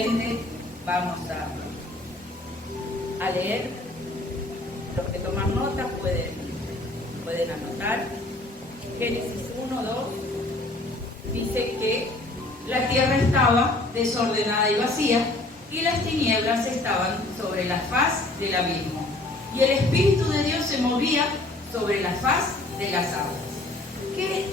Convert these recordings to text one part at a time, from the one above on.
ende vamos a leer. Los que toman notas pueden anotar. Génesis 1:2 dice que la tierra estaba desordenada y vacía, y las tinieblas estaban sobre la faz del abismo, y el Espíritu de Dios se movía sobre la faz de las aguas. ¿Qué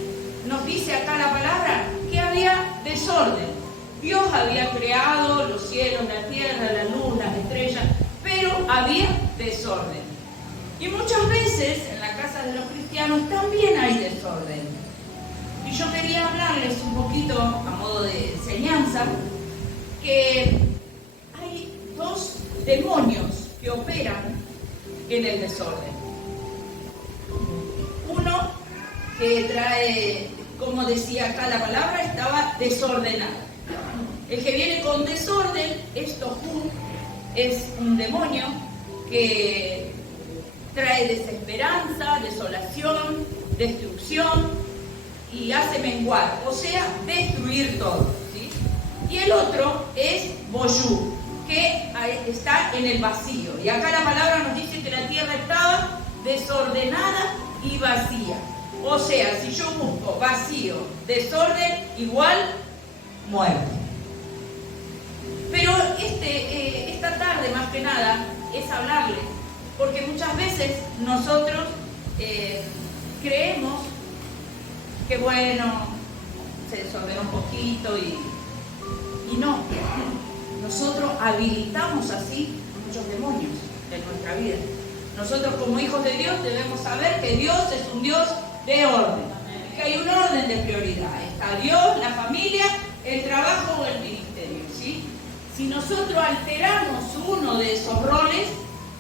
nos dice acá la palabra? Que había desorden. Dios había creado los cielos, la tierra, la luz, las estrellas, pero había desorden. Y muchas veces en la casa de los cristianos también hay desorden. Y yo quería hablarles un poquito a modo de enseñanza, que hay dos demonios que operan en el desorden. Uno que trae, como decía acá la palabra, estaba desordenado. El que viene con desorden, es un demonio que trae desesperanza, desolación, destrucción y hace menguar, o sea, destruir todo, ¿sí? Y el otro es Boyú, que está en el vacío. Y acá la palabra nos dice que la tierra estaba desordenada y vacía. O sea, si yo busco vacío, desorden, igual muerte. Pero esta tarde, más que nada, es hablarles, porque muchas veces nosotros creemos que, bueno, se desordena un poquito y no. Nosotros habilitamos así muchos demonios en nuestra vida. Nosotros como hijos de Dios debemos saber que Dios es un Dios de orden, que hay un orden de prioridad. Está Dios, la familia, el trabajo o el ministerio, ¿sí? Si nosotros alteramos uno de esos roles,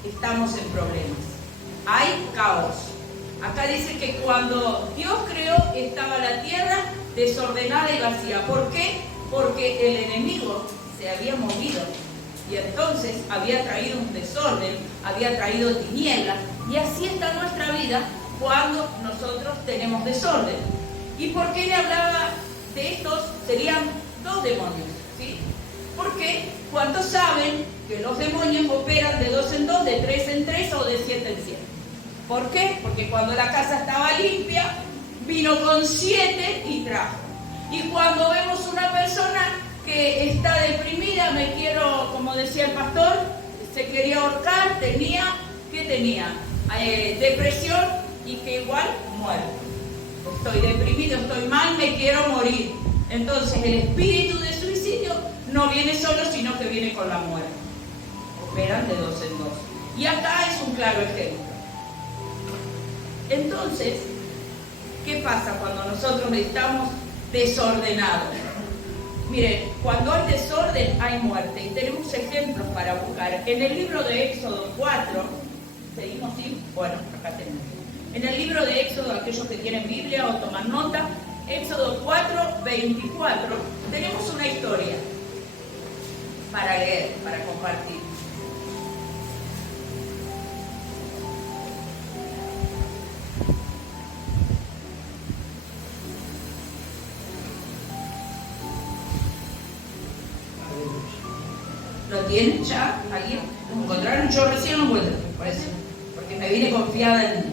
estamos en problemas. Hay caos. Acá dice que cuando Dios creó estaba la tierra desordenada y vacía. ¿Por qué? Porque el enemigo se había movido y entonces había traído un desorden, había traído tinieblas, y así está nuestra vida cuando nosotros tenemos desorden. ¿Y por qué le hablaba de estos? Serían dos demonios, ¿sí? Porque ¿cuántos saben que los demonios operan de 2 en 2, de 3 en 3 o de 7 en 7? ¿Por qué? Porque cuando la casa estaba limpia, vino con 7 y trajo. Y cuando vemos una persona que está deprimida, como decía el pastor, se quería ahorcar, ¿qué tenía? Depresión, y que igual muere. Estoy deprimido, estoy mal, me quiero morir. Entonces el espíritu de suicidio no viene solo, sino que viene con la muerte. Operan de 2 en 2. Y acá es un claro ejemplo. Entonces, ¿qué pasa cuando nosotros estamos desordenados? Miren, cuando hay desorden hay muerte, y tenemos ejemplos para buscar. En el libro de Éxodo 4, ¿seguimos, sí? Bueno, acá tenemos. En el libro de Éxodo, aquellos que tienen Biblia o toman nota, Éxodo 4, 24, tenemos una historia para leer, para compartir. ¿Lo tienen ya? ¿Alguien? ¿Lo encontraron? Yo recién lo encuentro, por eso, porque me vine confiada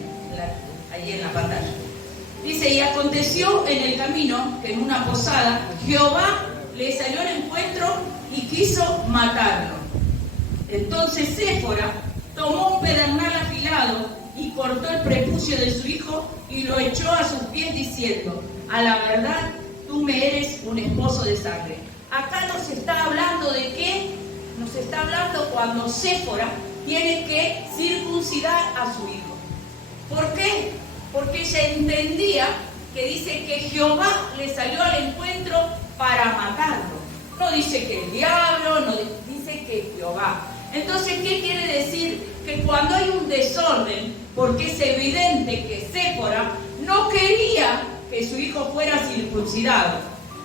ahí en la pantalla. Dice, y aconteció en el camino que en una posada Jehová le salió al encuentro y quiso matarlo. Entonces Séfora tomó un pedernal afilado y cortó el prepucio de su hijo y lo echó a sus pies diciendo, a la verdad, tú me eres un esposo de sangre. Acá nos está hablando de qué. Nos está hablando cuando Séfora tiene que circuncidar a su hijo. ¿Por qué? Porque ella entendía que dice que Jehová le salió al encuentro para matarlo. No dice que el diablo, no dice que Jehová. Entonces, ¿qué quiere decir? Que cuando hay un desorden, porque es evidente que Séfora no quería que su hijo fuera circuncidado.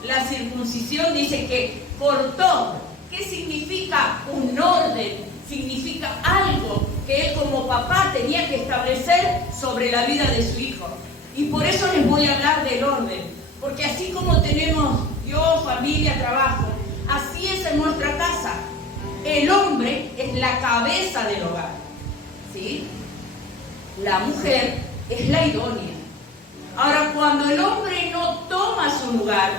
La circuncisión dice que cortó. ¿Qué significa un orden? Significa algo que él como papá tenía que establecer sobre la vida de su hijo. Y por eso les voy a hablar del orden. Porque así como tenemos Dios, familia, trabajo, Así es en nuestra casa. El hombre es la cabeza del hogar, ¿sí? La mujer es la idónea. Ahora, cuando el hombre no toma su lugar,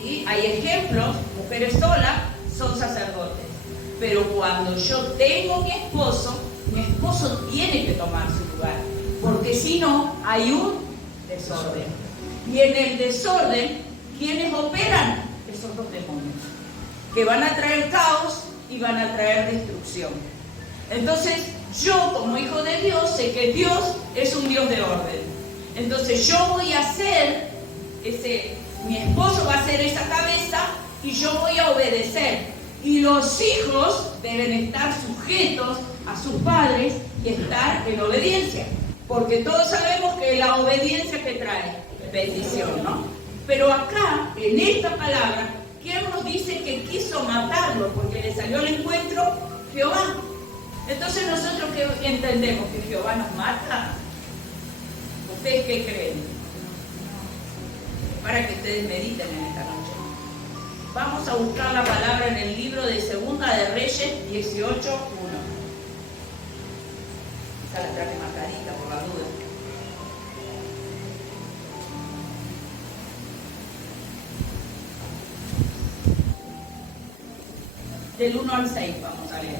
¿sí? Hay ejemplos, mujeres solas son sacerdotes. Pero cuando yo tengo mi esposo tiene que tomar su lugar. Porque si no, hay un desorden. Y en el desorden, ¿quiénes operan? Esos dos demonios, que van a traer caos y van a traer destrucción. Entonces, yo como hijo de Dios, sé que Dios es un Dios de orden. Entonces, yo voy a ser mi esposo va a ser esa cabeza y yo voy a obedecer. Y los hijos deben estar sujetos a sus padres y estar en obediencia. Porque todos sabemos que la obediencia que trae bendición, ¿no? Pero acá, en esta palabra, ¿quién nos dice que quiso matarlo? Porque le salió al encuentro Jehová. Entonces nosotros ¿qué entendemos? ¿Que Jehová nos mata? ¿Ustedes qué creen? Para que ustedes mediten en esta noche. Vamos a buscar la palabra en el libro de Segunda de Reyes 18:1. Esa la traje marcadita por la duda. Del 1 al 6 vamos a leer.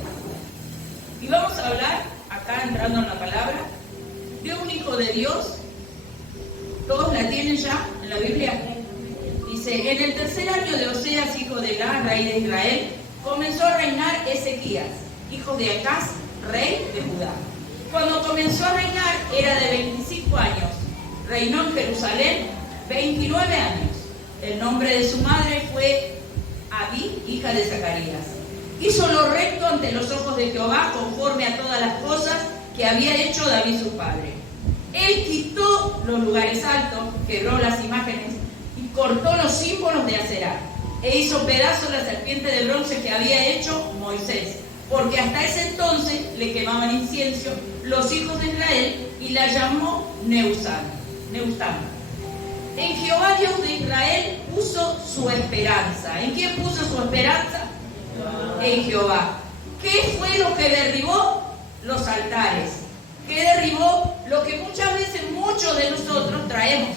Y vamos a hablar, acá entrando en la palabra, de un hijo de Dios. ¿Todos la tienen ya en la Biblia? Dice, en el tercer año de Oseas, hijo de Elá, rey de Israel, comenzó a reinar Ezequías, hijo de Acaz, rey de Judá. Cuando comenzó a reinar era de 25 años. Reinó en Jerusalén 29 años. El nombre de su madre fue Abí, hija de Zacarías. Hizo lo recto ante los ojos de Jehová, conforme a todas las cosas que había hecho David su padre. Él quitó los lugares altos, quebró las imágenes y cortó los símbolos de Aserá. E hizo pedazos la serpiente de bronce que había hecho Moisés, porque hasta ese entonces le quemaban incienso los hijos de Israel y la llamó Neusán. En Jehová Dios de Israel puso su esperanza. ¿En quién puso su esperanza? En Jehová. ¿Qué fue lo que derribó? Los altares. ¿Qué derribó? Lo que muchas veces muchos de nosotros traemos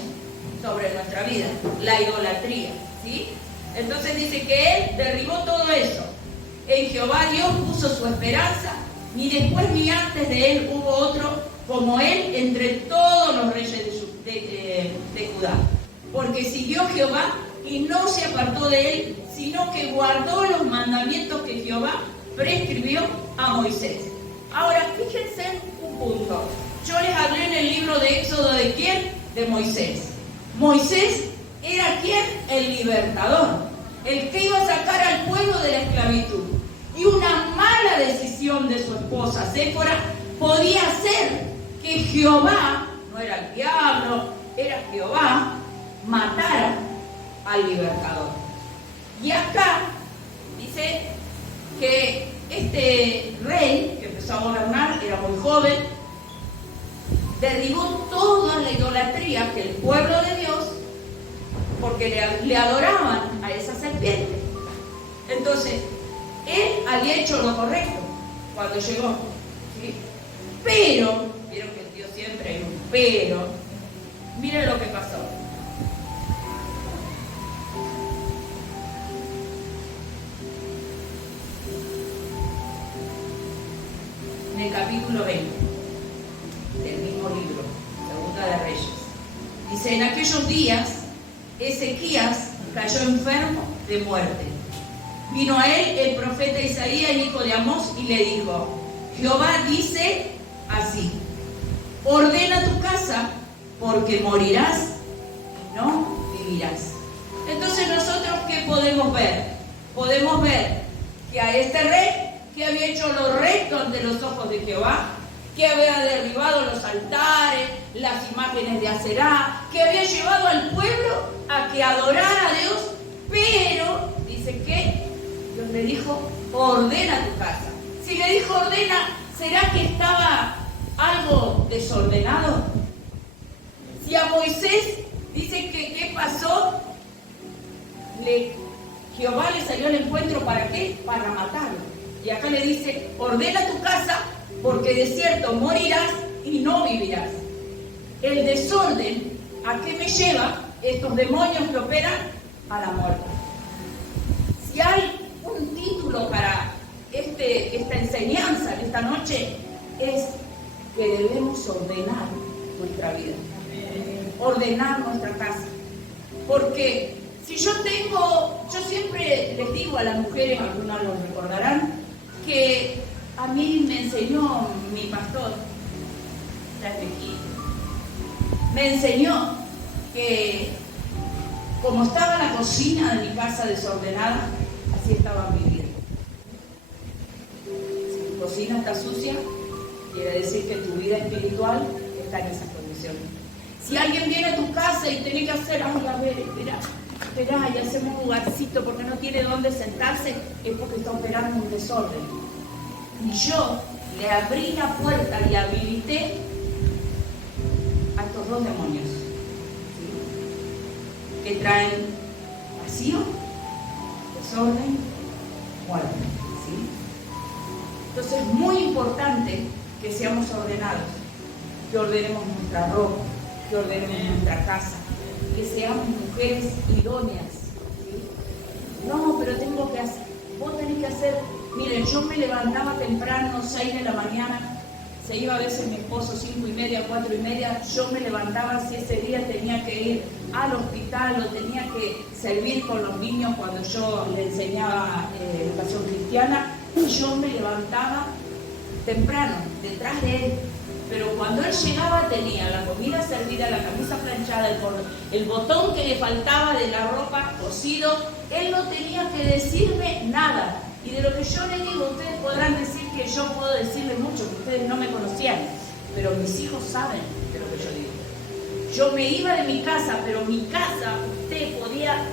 sobre nuestra vida, la idolatría, ¿sí? Entonces dice que él derribó todo eso. En Jehová Dios puso su esperanza, ni después ni antes de él hubo otro como él entre todos los reyes de Judá. Porque siguió Jehová y no se apartó de él, sino que guardó los mandamientos que Jehová prescribió a Moisés. Ahora, fíjense un punto. Yo les hablé en el libro de Éxodo de quién? De Moisés. Moisés era ¿quién? El libertador, el que iba a sacar al pueblo de la esclavitud. Y una mala decisión de su esposa Séfora podía hacer que Jehová, no era el diablo, era Jehová, matara al libertador. Y acá dice que este rey que empezó a gobernar era muy joven, derribó toda la idolatría que el pueblo de Dios, porque le adoraban a esa serpiente. Entonces, él había hecho lo correcto cuando llegó, ¿sí? Pero, vieron que en Dios siempre hay un pero, miren lo que pasó. En el capítulo 20 del mismo libro, Segunda de Reyes, dice, en aquellos días Ezequías cayó enfermo de muerte. Vino a él el profeta Isaías, hijo de Amós, y le dijo, Jehová dice así, ordena tu casa, porque morirás y no vivirás. Entonces nosotros, ¿qué podemos ver? Podemos ver que a este rey, que había hecho lo recto ante los ojos de Jehová, que había derribado los altares, las imágenes de Aserá, que había llevado al pueblo a que adorara a Dios, pero dice que Dios le dijo, ordena tu casa. Si le dijo ordena, ¿será que estaba algo desordenado? Si a Moisés dice que ¿qué pasó? Jehová le salió al encuentro, ¿para qué? Para matarlo. Y acá le dice, ordena tu casa, porque de cierto morirás y no vivirás. El desorden, ¿a qué me lleva? Estos demonios que operan a la muerte. Si hay un título para esta enseñanza de esta noche, es que debemos ordenar nuestra vida, ordenar nuestra casa. Porque si yo siempre les digo a las mujeres, algunas lo recordarán, que a mí me enseñó mi pastor, me enseñó que como estaba la cocina de mi casa desordenada, así estaba mi vida. Si tu cocina está sucia, quiere decir que tu vida espiritual está en esas condiciones. Si alguien viene a tu casa y tiene que hacer, ay, a ver, espera, y hacemos un lugarcito porque no tiene dónde sentarse, es porque está operando un desorden. Y yo le abrí la puerta y habilité a estos dos demonios, ¿sí? Que traen vacío, desorden, muerte, ¿sí? Entonces es muy importante que seamos ordenados, que ordenemos nuestra ropa, que ordenemos nuestra casa, que seamos mujeres idóneas, ¿sí? No, pero tengo que hacer, vos tenés que hacer. Miren, yo me levantaba temprano, 6 de la mañana, se iba a veces mi esposo 5:30, 4:30, yo me levantaba si ese día tenía que ir al hospital o tenía que servir con los niños cuando yo le enseñaba educación cristiana, yo me levantaba temprano, detrás de él. Pero cuando él llegaba tenía la comida servida, la camisa planchada, el botón que le faltaba de la ropa cosido, él no tenía que decirme nada. Y de lo que yo le digo, ustedes podrán decir que yo puedo decirle mucho, que ustedes no me conocían, pero mis hijos saben de lo que yo digo. Yo me iba de mi casa, pero mi casa, usted podía,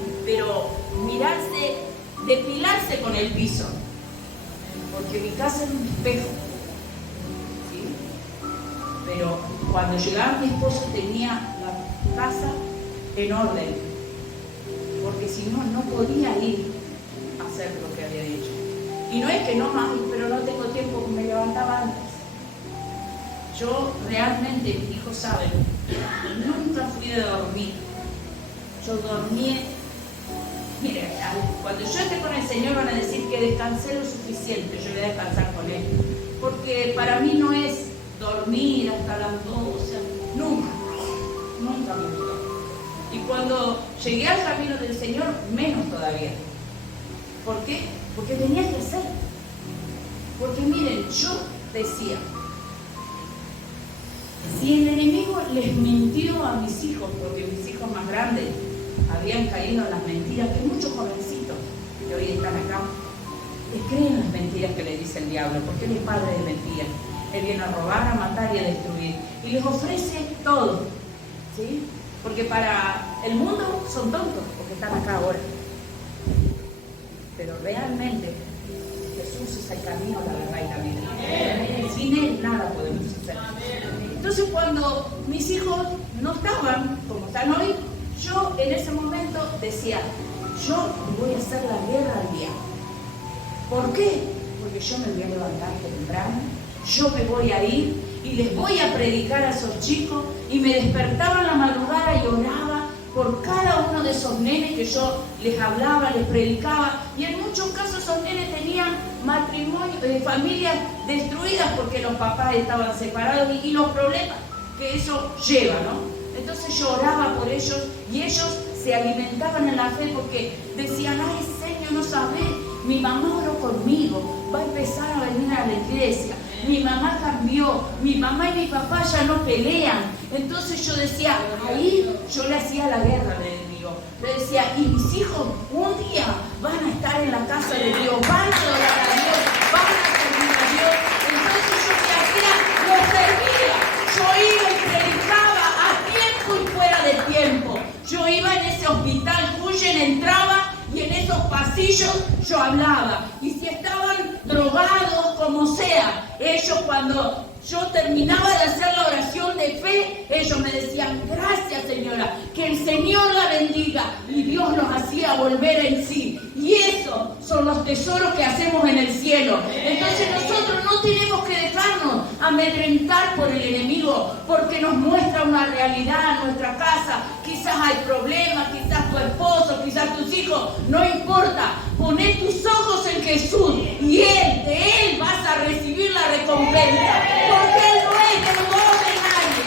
mirarse, depilarse con el piso, porque mi casa era un espejo. ¿Sí? Pero cuando llegaba mi esposo tenía la casa en orden, porque si no, no podía ir a hacer lo que había dicho. Y no es que no, mami, pero no tengo tiempo, me levantaba antes. Yo realmente, mis hijos saben, nunca fui de dormir. Yo dormí. Mire, cuando yo esté con el Señor van a decir que descansé lo suficiente, yo voy a descansar con Él. Porque para mí no es dormir hasta las 12, nunca me gustó. Y cuando llegué al camino del Señor, menos todavía. ¿Por qué? Porque tenía que hacer. Porque miren, yo decía, si el enemigo les mintió a mis hijos, porque mis hijos más grandes habían caído en las mentiras, que muchos jovencitos que hoy están acá, les creen las mentiras que les dice el diablo, porque él es padre de mentiras. Él viene a robar, a matar y a destruir. Y les ofrece todo, ¿sí? Porque para el mundo son tontos, porque están acá ahora. Pero realmente Jesús es el camino, la verdad y la vida. Sin Él nada podemos hacer. Entonces cuando mis hijos no estaban como están hoy, yo en ese momento decía, yo voy a hacer la guerra al diablo. ¿Por qué? Porque yo me voy a levantar temprano, yo me voy a ir y les voy a predicar a esos chicos, y me despertaba en la madrugada y oraba por cada uno de esos nenes que yo les hablaba, les predicaba, y en muchos casos esos nenes tenían matrimonio, familias destruidas porque los papás estaban separados y los problemas que eso lleva, ¿no? Entonces yo oraba por ellos y ellos se alimentaban en la fe porque decían, ay Señor, no sabés, mi mamá oró conmigo, va a empezar a venir a la iglesia, mi mamá cambió, mi mamá y mi papá ya no pelean. Entonces yo decía, ahí yo le hacía la guerra al enemigo. Le decía, y mis hijos un día van a estar en la casa de Dios, van a adorar a Dios, van a servir a Dios. Entonces yo que hacía, los servía. Yo iba y predicaba a tiempo y fuera de tiempo. Yo iba en ese hospital, Cuyen, entraba y en esos pasillos yo hablaba. Y si estaban drogados, como sea, ellos cuando yo terminaba de hacer la oración de fe, ellos me decían, gracias señora, que el Señor la bendiga, y Dios los hacía volver en sí. Y son los tesoros que hacemos en el cielo. Entonces nosotros no tenemos que dejarnos amedrentar por el enemigo, porque nos muestra una realidad en nuestra casa. Quizás hay problemas, quizás tu esposo, quizás tus hijos, no importa. Poné tus ojos en Jesús y de Él vas a recibir la recompensa, porque Él no es deudor de nadie.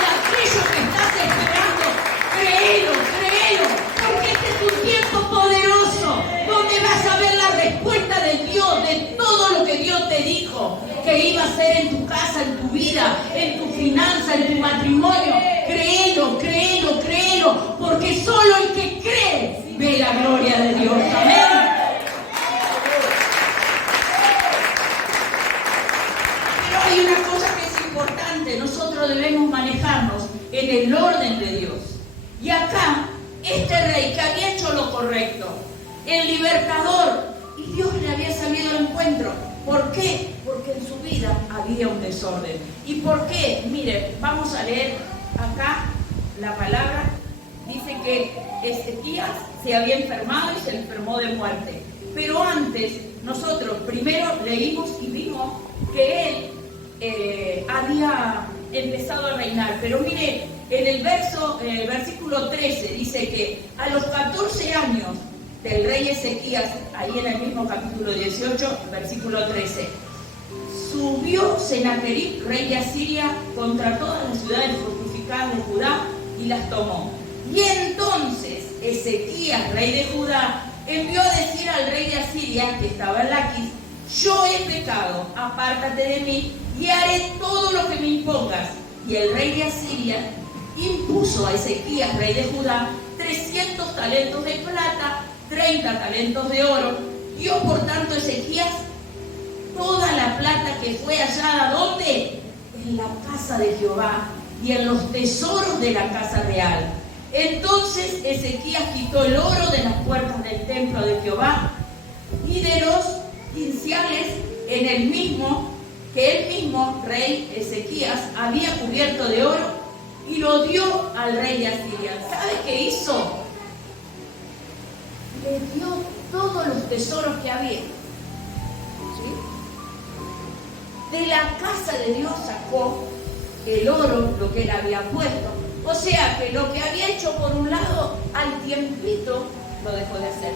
Y aquello que estás esperando, créelo, porque este es un tiempo poderoso, donde vas a ver la respuesta de Dios, de todo lo que Dios te dijo que iba a hacer en tu casa, en tu vida, en tu finanza, en tu matrimonio. Créelo, porque solo el que cree ve la gloria de Dios. Amén. Pero hay una cosa que es importante: nosotros debemos manejarnos en el orden de Dios. Y acá, este rey que había hecho lo correcto, el libertador, y Dios le había salido al encuentro. ¿Por qué? Porque en su vida había un desorden. ¿Y por qué? Mire, vamos a leer acá la palabra. Dice que Ezequías se había enfermado y se enfermó de muerte. Pero antes, nosotros primero leímos y vimos que él había empezado a reinar. Pero mire, en el versículo 13 dice que a los 14 años del rey Ezequías, ahí en el mismo capítulo 18, versículo 13, subió Sennacherib, rey de Asiria, contra todas las ciudades fortificadas de Judá y las tomó. Y entonces Ezequías, rey de Judá, envió a decir al rey de Asiria, que estaba en Laquis: yo he pecado, apártate de mí y haré todo lo que me impongas. Y el rey de Asiria impuso a Ezequías, rey de Judá, 300 talentos de plata, 30 talentos de oro. Dio por tanto Ezequías toda la plata que fue hallada, ¿dónde? En la casa de Jehová y en los tesoros de la casa real. Entonces Ezequías quitó el oro de las puertas del templo de Jehová y de los cincel en el mismo, que él mismo, rey Ezequías, había cubierto de oro, y lo dio al rey de Asiria. ¿Sabe qué hizo? Le dio todos los tesoros que había. ¿Sí? De la casa de Dios sacó el oro, lo que él había puesto. O sea que lo que había hecho por un lado, al tiempito lo dejó de hacer.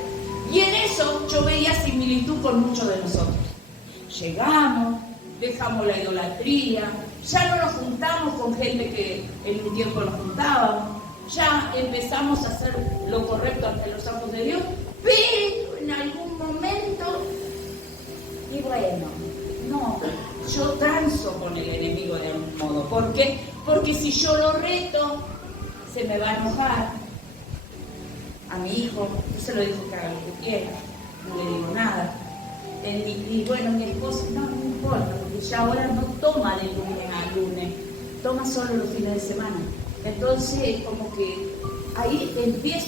Y en eso yo veía similitud con muchos de nosotros. Llegamos, dejamos la idolatría, ya no nos juntamos con gente que en un tiempo nos juntábamos, ya empezamos a hacer lo correcto ante los ojos de Dios, pero en algún momento, y bueno, no, yo transo con el enemigo de algún modo. ¿Por qué? Porque si yo lo reto, se me va a enojar. A mi hijo, yo se lo digo que haga lo que quiera, no le digo nada. Y bueno, mi esposa, no importa, porque ya ahora no toma de lunes a lunes, toma solo los fines de semana. Entonces, como que ahí es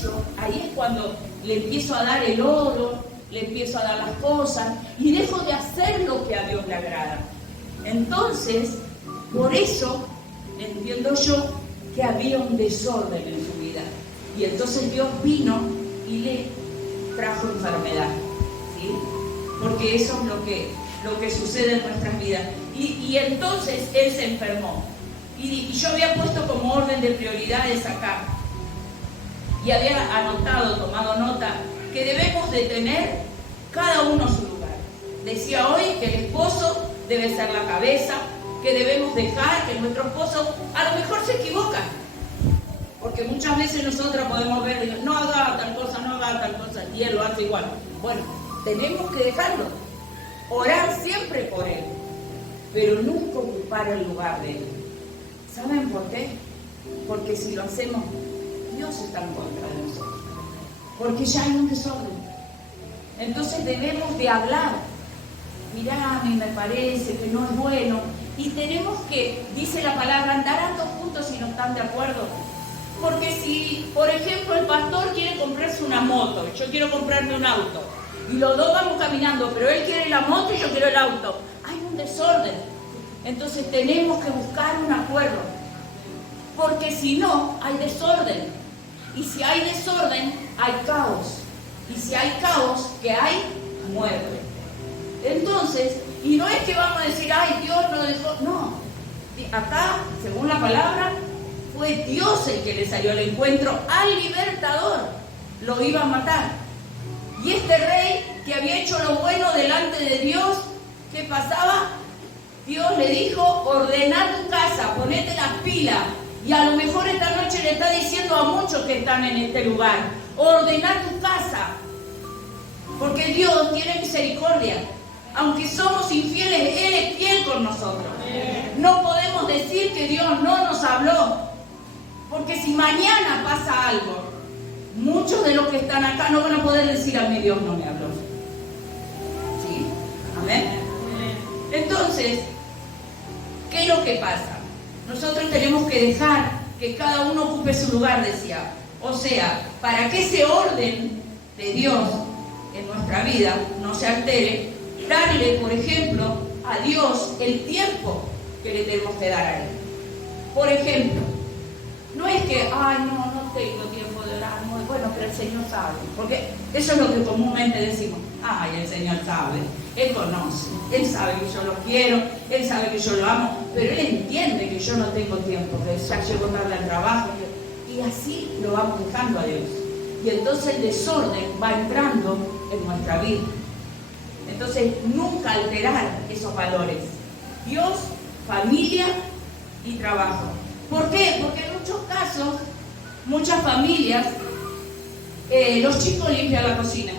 cuando le empiezo a dar el oro, le empiezo a dar las cosas y dejo de hacer lo que a Dios le agrada. Entonces, por eso entiendo yo que había un desorden en su vida. Y entonces Dios vino y le trajo enfermedad, ¿sí? Porque eso es lo que sucede en nuestras vidas. Y entonces él se enfermó. Y yo había puesto como orden de prioridades acá. Y había tomado nota, que debemos de tener cada uno su lugar. Decía hoy que el esposo debe ser la cabeza, que debemos dejar que nuestro esposo a lo mejor se equivoca. Porque muchas veces nosotros podemos ver, no haga tal cosa, y él lo hace igual. Bueno, tenemos que dejarlo, orar siempre por él, pero nunca ocupar el lugar de él. ¿Saben por qué? Porque si lo hacemos, Dios está en contra de nosotros, porque ya hay un desorden. Entonces debemos de hablar. Mirá, a mí me parece que no es bueno, y tenemos que, dice la palabra, andar ambos juntos si no están de acuerdo. Porque si, por ejemplo, el pastor quiere comprarse una moto, yo quiero comprarme un auto, y los dos vamos caminando, pero él quiere la moto y yo quiero el auto, hay un desorden. Entonces tenemos que buscar un acuerdo, porque si no, hay desorden. Y si hay desorden, hay caos. Y si hay caos, que hay muerte. Entonces, y no es que vamos a decir, ay, Dios no dejó, no. Acá, según la palabra, fue Dios el que le salió al encuentro al libertador. Lo iba a matar. Y este rey que había hecho lo bueno delante de Dios, ¿qué pasaba? Dios le dijo, ordena tu casa, ponete las pilas. Y a lo mejor esta noche le está diciendo a muchos que están en este lugar, ordena tu casa. Porque Dios tiene misericordia. Aunque somos infieles, Él es fiel con nosotros. No podemos decir que Dios no nos habló. Porque si mañana pasa algo, muchos de los que están acá no van a poder decir a mí Dios no me habló. ¿Sí? Amén. Entonces, ¿qué es lo que pasa? Nosotros tenemos que dejar que cada uno ocupe su lugar, decía. O sea, para que ese orden de Dios en nuestra vida no se altere, darle, por ejemplo, a Dios el tiempo que le tenemos que dar a Él. Por ejemplo, no es que, ay, no tengo tiempo de orar, no, bueno, pero el Señor sabe. Porque eso es lo que comúnmente decimos, ay, el Señor sabe, Él conoce, Él sabe que yo lo quiero, Él sabe que yo lo amo, pero Él entiende que yo no tengo tiempo, que ya llego tarde al trabajo, y así lo vamos dejando a Dios. Y entonces el desorden va entrando en nuestra vida. Entonces, nunca alterar esos valores. Dios, familia y trabajo. ¿Por qué? Porque en muchos casos, muchas familias, los chicos limpian la cocina.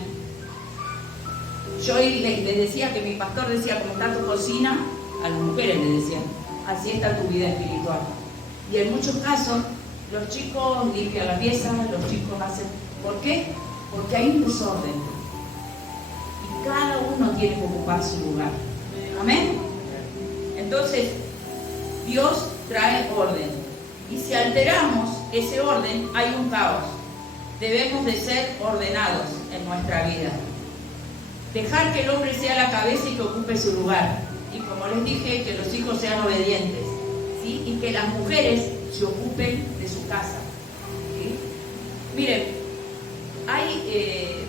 Yo les decía que mi pastor decía, como está tu cocina, a las mujeres les decía, así está tu vida espiritual. Y en muchos casos, los chicos limpian la pieza, los chicos hacen... ¿Por qué? Porque hay un desorden. Y cada uno tiene que ocupar su lugar. ¿Amén? Entonces, Dios trae orden. Y si alteramos ese orden, hay un caos. Debemos de ser ordenados en nuestra vida. Dejar que el hombre sea la cabeza y que ocupe su lugar. Y como les dije, que los hijos sean obedientes. ¿Sí? Y que las mujeres se ocupen de su casa. ¿Sí? Miren, hay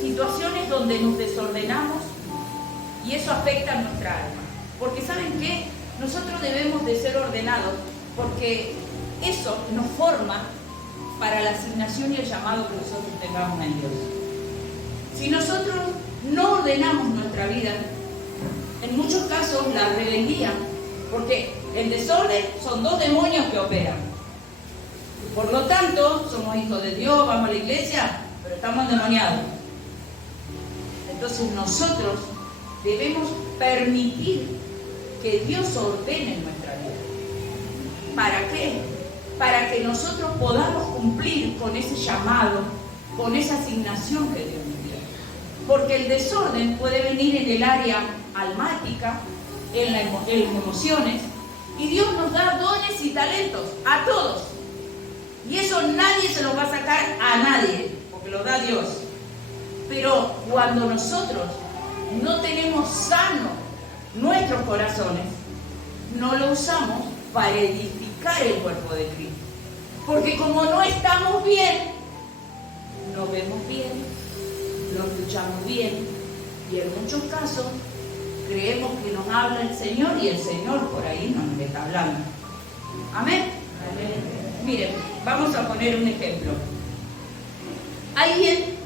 situaciones donde nos desordenamos y eso afecta a nuestra alma. Porque ¿saben qué? Nosotros debemos de ser ordenados porque eso nos forma para la asignación y el llamado que nosotros tengamos en Dios. Si nosotros no ordenamos nuestra vida, en muchos casos la rebeldía, porque el desorden son dos demonios que operan. Por lo tanto, somos hijos de Dios, vamos a la iglesia, pero estamos endemoniados. Entonces nosotros debemos permitir que Dios ordene nuestra vida. ¿Para qué? Para que nosotros podamos cumplir con ese llamado, con esa asignación que Dios nos dio. Porque el desorden puede venir en el área almática, en las emociones, y Dios nos da dones y talentos a todos. Y eso nadie se lo va a sacar a nadie, porque lo da Dios. Pero cuando nosotros no tenemos sano nuestros corazones, no lo usamos para edificar el cuerpo de Cristo. Porque como no estamos bien, no vemos bien, no escuchamos bien, y en muchos casos creemos que nos habla el Señor y el Señor por ahí no nos está hablando. Amén. Amén. Miren, vamos a poner un ejemplo. Alguien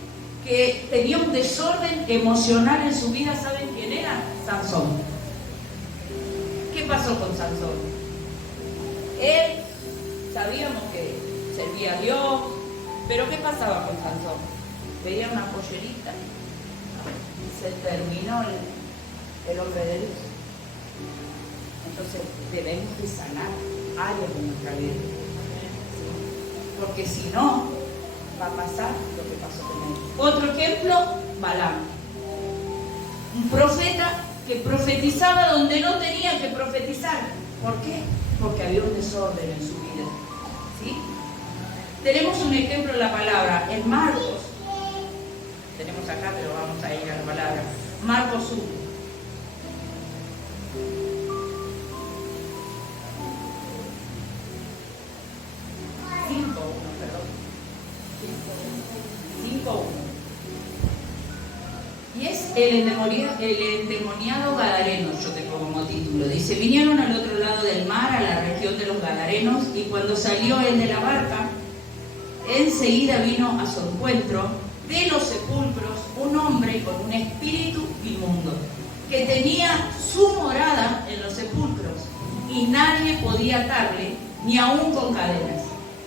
que tenía un desorden emocional en su vida, ¿saben quién era? Sansón. ¿Qué pasó con Sansón? Él, sabíamos que servía a Dios, pero ¿qué pasaba con Sansón? Veía una pollerita y se terminó el hombre de Dios. Entonces debemos de sanar áreas de nuestra vida. Porque si no, va a pasar lo que pasó con él. Otro ejemplo, Balaam. Un profeta que profetizaba donde no tenía que profetizar. ¿Por qué? Porque había un desorden en su vida. ¿Sí? Tenemos un ejemplo en la palabra, en Marcos. Tenemos acá, pero vamos a ir a la palabra. Marcos 1. el endemoniado gadareno, yo tengo como título. Dice, vinieron al otro lado del mar, a la región de los Gadarenos, y cuando salió él de la barca, enseguida vino a su encuentro de los sepulcros un hombre con un espíritu inmundo, que tenía su morada en los sepulcros, y nadie podía atarle, ni aun con cadenas,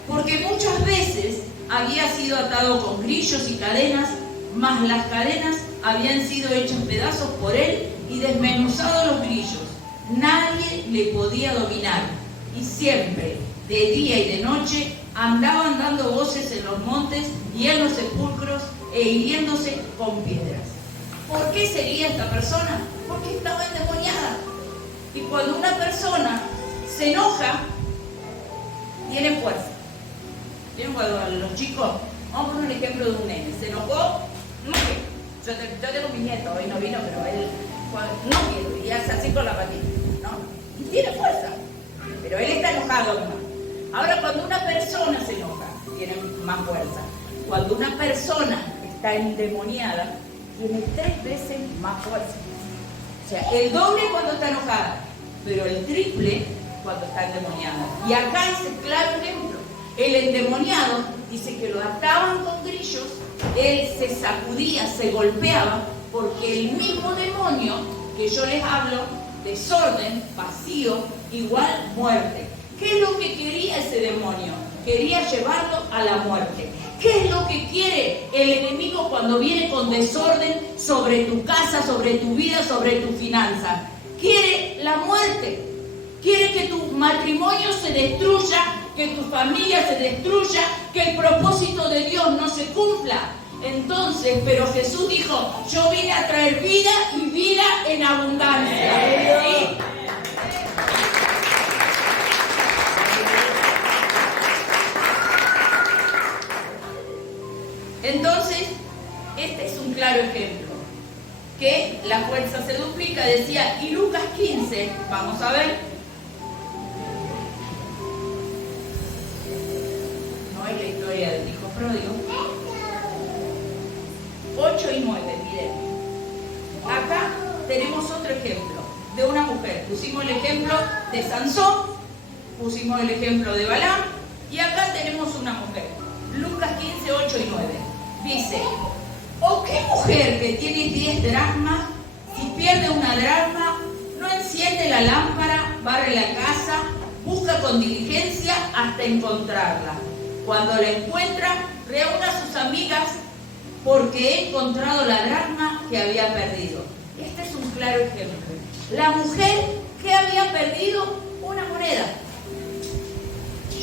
porque muchas veces había sido atado con grillos y cadenas, mas las cadenas habían sido hechas pedazos por él y desmenuzados los grillos. Nadie le podía dominar, y siempre, de día y de noche, andaban dando voces en los montes y en los sepulcros e hiriéndose con piedras. ¿Por qué sería esta persona? Porque estaba endemoniada. Y cuando una persona se enoja, tiene fuerza. ¿Vieron cuando los chicos, vamos a poner un ejemplo de un nene, se enojó, no quiero. Yo tengo mi nieto, hoy no vino, pero él no quiero, y hace así con la patita, ¿no? Y tiene fuerza, pero él está enojado nomás. Ahora, cuando una persona se enoja, tiene más fuerza. Cuando una persona está endemoniada, tiene 3 veces más fuerza. O sea, el doble cuando está enojada, pero el triple cuando está endemoniada. Y acá es el claro ejemplo. El endemoniado dice que lo ataban con grillos, él se sacudía, se golpeaba, porque el mismo demonio que yo les hablo, desorden, vacío, igual muerte. ¿Qué es lo que quería ese demonio? Quería llevarlo a la muerte. ¿Qué es lo que quiere el enemigo cuando viene con desorden sobre tu casa, sobre tu vida, sobre tu finanza? Quiere la muerte. Quiere que tu matrimonio se destruya, que tu familia se destruya, que el propósito de Dios no se cumpla. Entonces, pero Jesús dijo, yo vine a traer vida y vida en abundancia. ¿Sí? Entonces, este es un claro ejemplo, que la fuerza se duplica, decía, y Lucas 15, vamos a ver, no es la historia del hijo pródigo, 8 y 9, miren, acá tenemos otro ejemplo, de una mujer, pusimos el ejemplo de Sansón, pusimos el ejemplo de Balaam, y acá tenemos una mujer, Lucas 15, 8 y 9. Dice, ¿o qué mujer que tiene 10 dracmas, si pierde una dracma, no enciende la lámpara, barre la casa, busca con diligencia hasta encontrarla? Cuando la encuentra, reúne a sus amigas porque he encontrado la dracma que había perdido. Este es un claro ejemplo. La mujer que había perdido una moneda.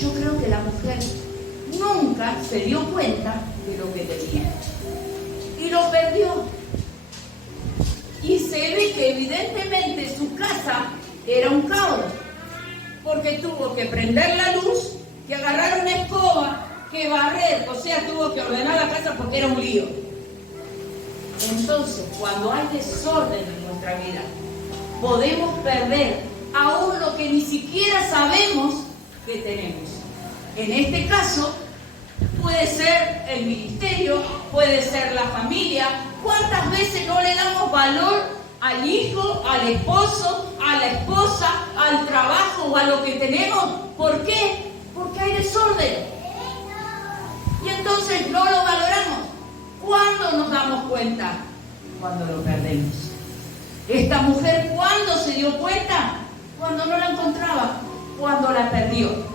Yo creo que la mujer nunca se dio cuenta de lo que tenía y lo perdió, y se ve que evidentemente su casa era un caos, porque tuvo que prender la luz, que agarrar una escoba, que barrer, o sea, tuvo que ordenar la casa porque era un lío. Entonces, cuando hay desorden en nuestra vida, podemos perder aún lo que ni siquiera sabemos que tenemos. En este caso, puede ser el ministerio, puede ser la familia. ¿Cuántas veces no le damos valor al hijo, al esposo, a la esposa, al trabajo o a lo que tenemos? ¿Por qué? Porque hay desorden. Y entonces no lo valoramos. ¿Cuándo nos damos cuenta? Cuando lo perdemos. Esta mujer, ¿cuándo se dio cuenta? Cuando no la encontraba, cuando la perdió.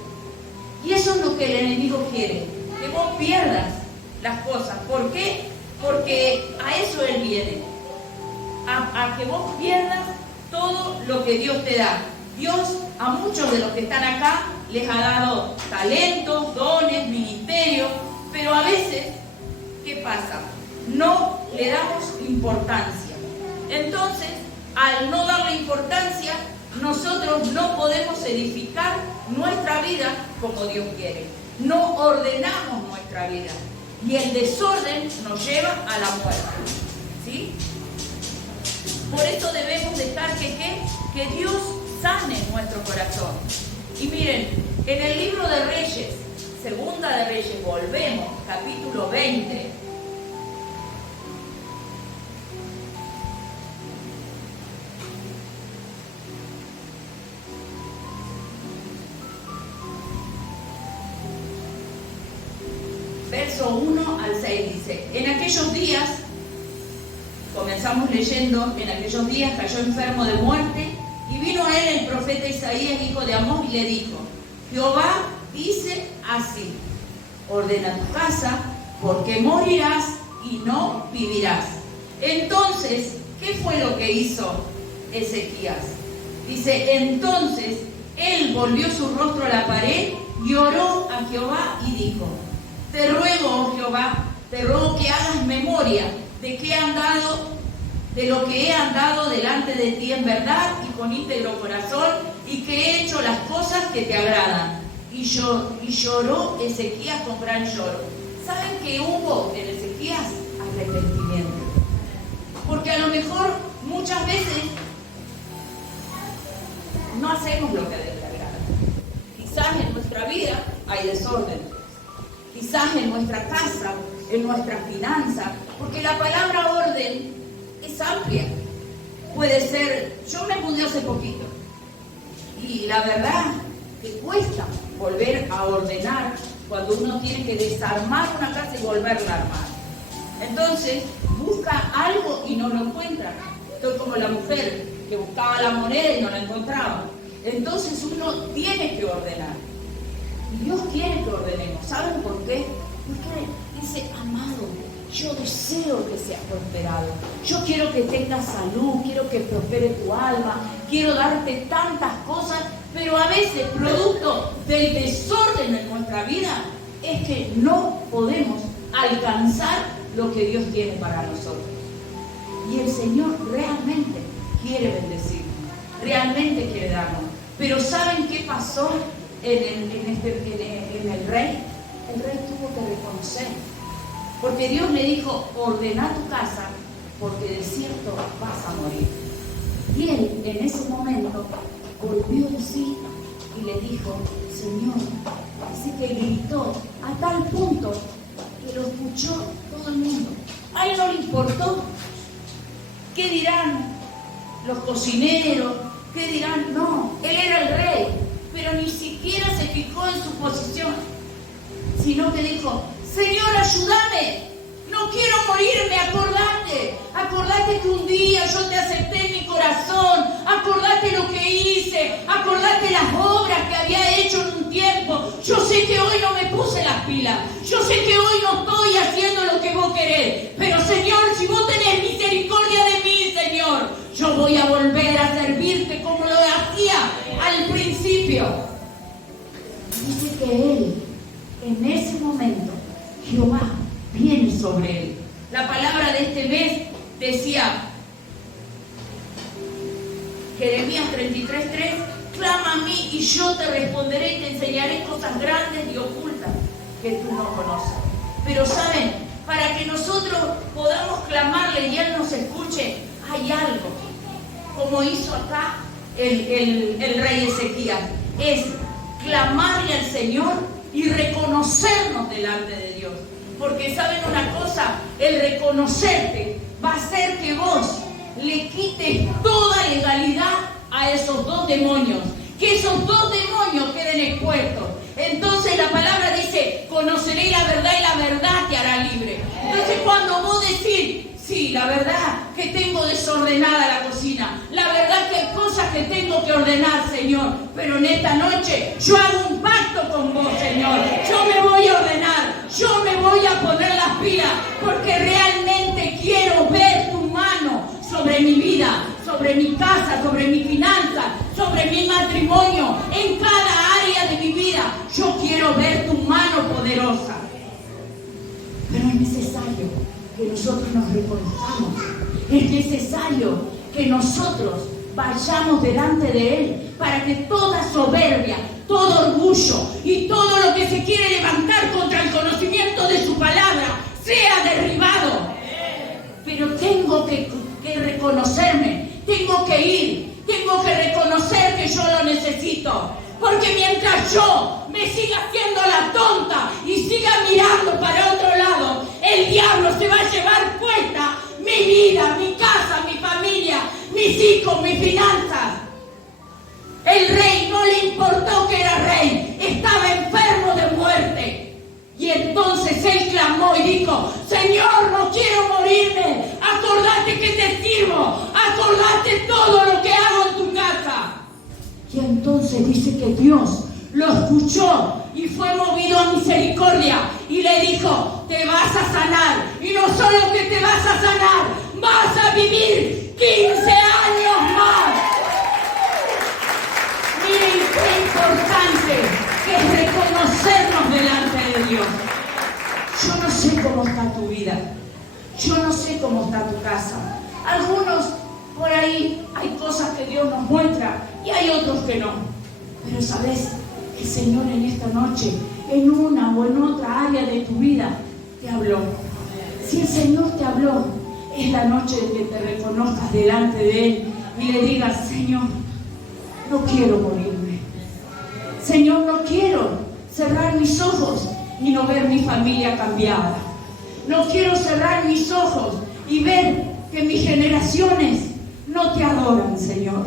Y eso es lo que el enemigo quiere, que vos pierdas las cosas. ¿Por qué? Porque a eso él viene, a que vos pierdas todo lo que Dios te da. Dios a muchos de los que están acá les ha dado talentos, dones, ministerios, pero a veces, ¿qué pasa? No le damos importancia. Entonces, al no darle importancia, nosotros no podemos edificar nuestra vida como Dios quiere. No ordenamos nuestra vida. Y el desorden nos lleva a la muerte. ¿Sí? Por eso debemos dejar que Dios sane nuestro corazón. Y miren, en el libro de Reyes, Segunda de Reyes, volvemos, capítulo 20. verso 1 al 6 dice: en aquellos días, comenzamos leyendo, en aquellos días cayó enfermo de muerte, y vino a él el profeta Isaías, hijo de Amós, y le dijo: Jehová dice así: ordena tu casa, porque morirás y no vivirás. Entonces, ¿qué fue lo que hizo Ezequías? Dice: entonces él volvió su rostro a la pared y oró a Jehová y dijo: te ruego, oh Jehová, te ruego que hagas memoria de lo que he andado delante de ti en verdad y con íntegro corazón, y que he hecho las cosas que te agradan. Y lloró Ezequías con gran lloro. ¿Saben qué hubo en Ezequías? Arrepentimiento. Porque a lo mejor muchas veces no hacemos lo que Dios le agrada. Quizás en nuestra vida hay desorden. Quizás en nuestra casa, en nuestra finanza. Porque la palabra orden es amplia. Puede ser, yo me mudé hace poquito. Y la verdad que cuesta volver a ordenar cuando uno tiene que desarmar una casa y volverla a armar. Entonces busca algo y no lo encuentra. Estoy como la mujer que buscaba la moneda y no la encontraba. Entonces uno tiene que ordenar. Y Dios quiere que ordenemos. ¿Saben por qué? Porque dice: amado, yo deseo que seas prosperado. Yo quiero que tengas salud, quiero que prospere tu alma, quiero darte tantas cosas, pero a veces, producto del desorden en nuestra vida, es que no podemos alcanzar lo que Dios tiene para nosotros. Y el Señor realmente quiere bendecirnos, realmente quiere darnos. Pero ¿saben qué pasó en el rey? El rey tuvo que reconocer. Porque Dios le dijo: ordena tu casa, porque de cierto vas a morir. Y él en ese momento volvió en sí y le dijo: Señor, así que gritó a tal punto que lo escuchó todo el mundo. A él no le importó. ¿Qué dirán los cocineros? ¿Qué dirán? No, él era el rey, pero ni siquiera se fijó en su posición, sino que dijo: Señor, ayúdame, no quiero morirme, acordate que un día yo te acepté en mi corazón, acordate lo que hice, acordate las obras que había hecho en un tiempo. Yo sé que hoy no me puse las pilas, yo sé que hoy no estoy haciendo lo que vos querés, pero Señor, si vos tenés misericordia de mí, Señor, yo voy a volver a servirte como lo hacía al principio. Dice que él, en ese momento, Jehová viene sobre él. La palabra de este mes decía, Jeremías 33:3, clama a mí y yo te responderé y te enseñaré cosas grandes y ocultas que tú no conoces. Pero saben, para que nosotros podamos clamarle y Él nos escuche, hay algo, como hizo acá el rey Ezequías, es clamarle al Señor y reconocernos delante de Dios. Porque saben una cosa, el reconocerte va a hacer que vos le quites toda legalidad a esos dos demonios, que esos dos demonios queden expuestos. Entonces la palabra dice, conoceré la verdad y la verdad te hará libre. Entonces cuando vos decís, sí, la verdad que tengo desordenada la cocina, la verdad que hay cosas que tengo que ordenar, Señor, pero en esta noche yo hago un pacto con vos, Señor. Yo me voy a ordenar, yo me voy a poner las pilas, porque realmente quiero ver tu mano sobre mi vida, sobre mi casa, sobre mi finanza, sobre mi matrimonio, en cada área de mi vida. Yo quiero ver tu mano poderosa. Pero es necesario que nosotros nos reconozcamos. Es necesario que nosotros vayamos delante de Él para que toda soberbia, todo orgullo y todo lo que se quiere levantar contra el conocimiento de su palabra sea derribado. Pero tengo que reconocerme, tengo que ir, tengo que reconocer que yo lo necesito. Porque mientras yo me siga haciendo la tonta y siga mirando para otro lado, el diablo se va a llevar puesta mi vida, mi casa, mi familia, mis hijos, mis finanzas. El rey no le importó que era rey, estaba enfermo de muerte. Y entonces él clamó y dijo: Señor, no quiero morirme. Acordate que te sirvo. Acordate todo lo que hago en tu casa. Y entonces dice que Dios lo escuchó y fue movido a misericordia y le dijo: te vas a sanar. Y no solo que te vas a sanar, vas a vivir 15 años más. Miren qué importante que es reconocernos delante de Dios. Yo no sé cómo está tu vida. Yo no sé cómo está tu casa. Algunos por ahí hay cosas que Dios nos muestra y hay otros que no. Pero sabes, el Señor en esta noche, en una o en otra área de tu vida, te habló. Si el Señor te habló, es la noche de que te reconozcas delante de Él y le digas: Señor, no quiero morirme. Señor, no quiero cerrar mis ojos y no ver mi familia cambiada. No quiero cerrar mis ojos y ver que mis generaciones no te adoran, Señor.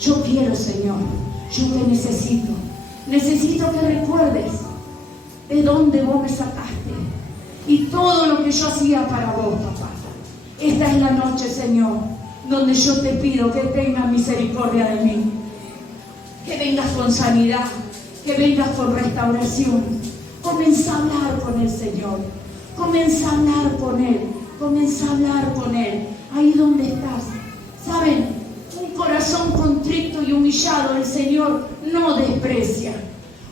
Yo quiero, Señor, yo te necesito. Necesito que recuerdes de dónde vos me sacaste y todo lo que yo hacía para vos, papá. Esta es la noche, Señor, donde yo te pido que tengas misericordia de mí. Que vengas con sanidad, que vengas con restauración. Comienza a hablar con el Señor. Comienza a hablar con Él. Comienza a hablar con Él. Ahí donde estás. ¿Saben? Un corazón contrito y humillado el Señor no desprecia.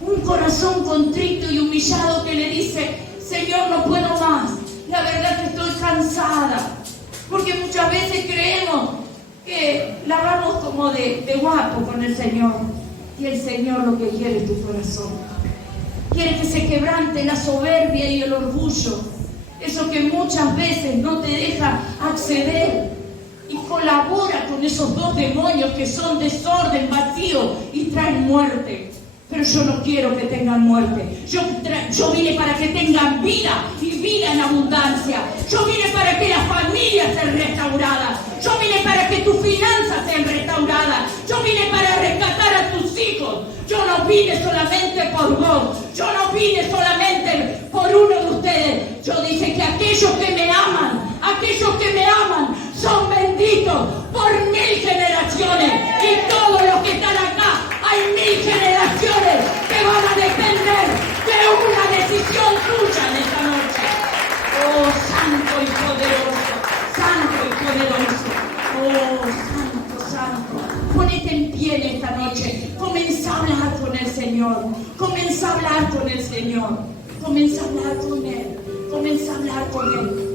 Un corazón contrito y humillado que le dice: Señor, no puedo más. La verdad que estoy cansada. Porque muchas veces creemos que la vamos como de guapo con el Señor. Y el Señor lo que quiere es tu corazón. Quiere que se quebrante la soberbia y el orgullo. Eso que muchas veces no te deja acceder y colabora con esos dos demonios que son desorden, vacío y traen muerte. Pero yo no quiero que tengan muerte. Yo vine para que tengan vida y vida en abundancia. Yo vine para que las familias sean restauradas. Yo vine para que tus finanzas sean restauradas. Yo vine para rescatar a tus hijos. Yo no vine solamente por vos. Yo no vine solamente por uno de ustedes. Yo dije que aquellos que me aman son benditos por 1000 generaciones. Y todos los que están acá, hay 1000 generaciones que van a depender de una decisión tuya en esta noche. Oh, santo y poderoso, santo y poderoso. Oh, santo, santo. Ponete en pie en esta noche. Comienza a hablar con el Señor. Comienza a hablar con el Señor. Comienza a hablar con Él. Comienza a hablar con Él.